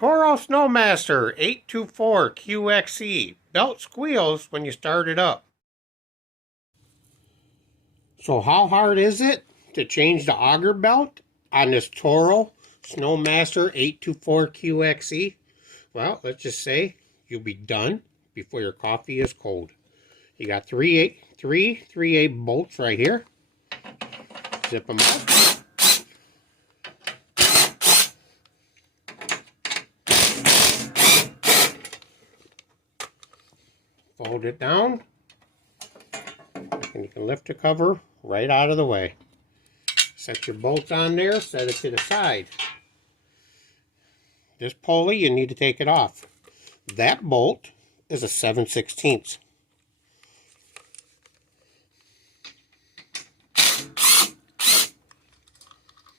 Toro Snowmaster 824 QXE. Belt squeals when you start it up. So how hard is it to change the auger belt on this Toro Snowmaster 824 QXE? Well, let's just say you'll be done before your coffee is cold. You got three 3/8 bolts right here. Zip them up. Fold it down, and you can lift the cover right out of the way. Set your bolts on there, set it to the side. This pulley, you need to take it off. That bolt is a 7/16.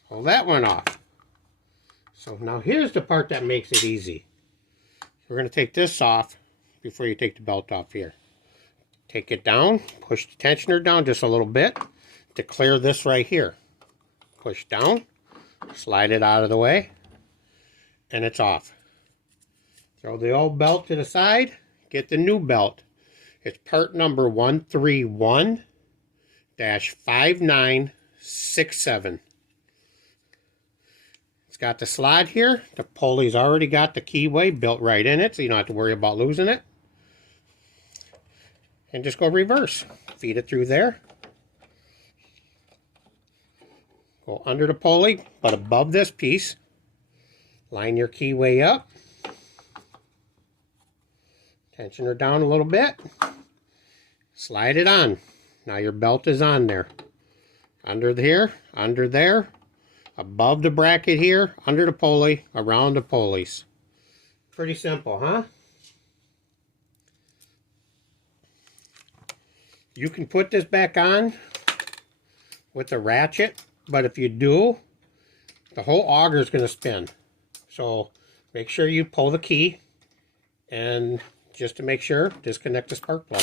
Pull that one off. So now here's the part that makes it easy. We're going to take this off before you take the belt off here. Take it down, push the tensioner down just a little bit to clear this right here. Push down, slide it out of the way, and it's off. Throw the old belt to the side, get the new belt. It's part number 131-5967. It's got the slot here. The pulley's already got the keyway built right in it, so you don't have to worry about losing it. And just go reverse. Feed it through there. Go under the pulley, but above this piece. Line your keyway up. Tension her down a little bit. Slide it on. Now your belt is on there. Under here, under there, above the bracket here, under the pulley, around the pulleys. Pretty simple, huh? You can put this back on with a ratchet, but if you do, the whole auger is going to spin. So make sure you pull the key, and just to make sure, disconnect the spark plug.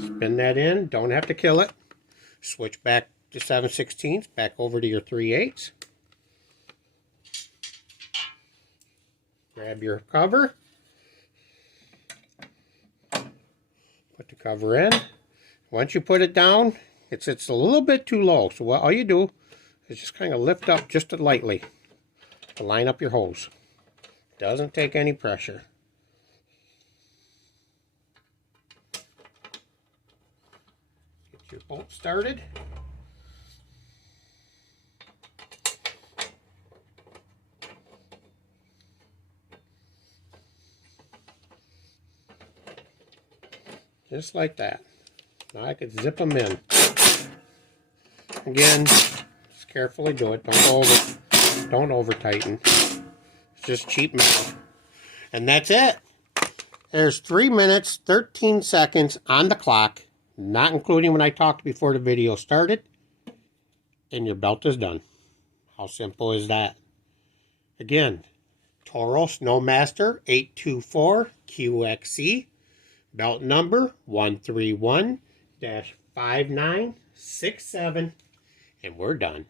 Spin that in, don't have to kill it. Switch back to 7/16, back over to your 3/8. Grab your cover. Put the cover in. Once you put it down, it's a little bit too low. So all you do is just kind of lift up just lightly to line up your hose. Doesn't take any pressure. Get your bolt started. Just like that. Now I could zip them in. Again, just carefully do it. Don't over tighten. It's just cheap metal. And that's it. There's 3 minutes, 13 seconds on the clock, not including when I talked before the video started. And your belt is done. How simple is that? Again, Toro Snowmaster 824 QXE. Belt number 131-5967, and we're done.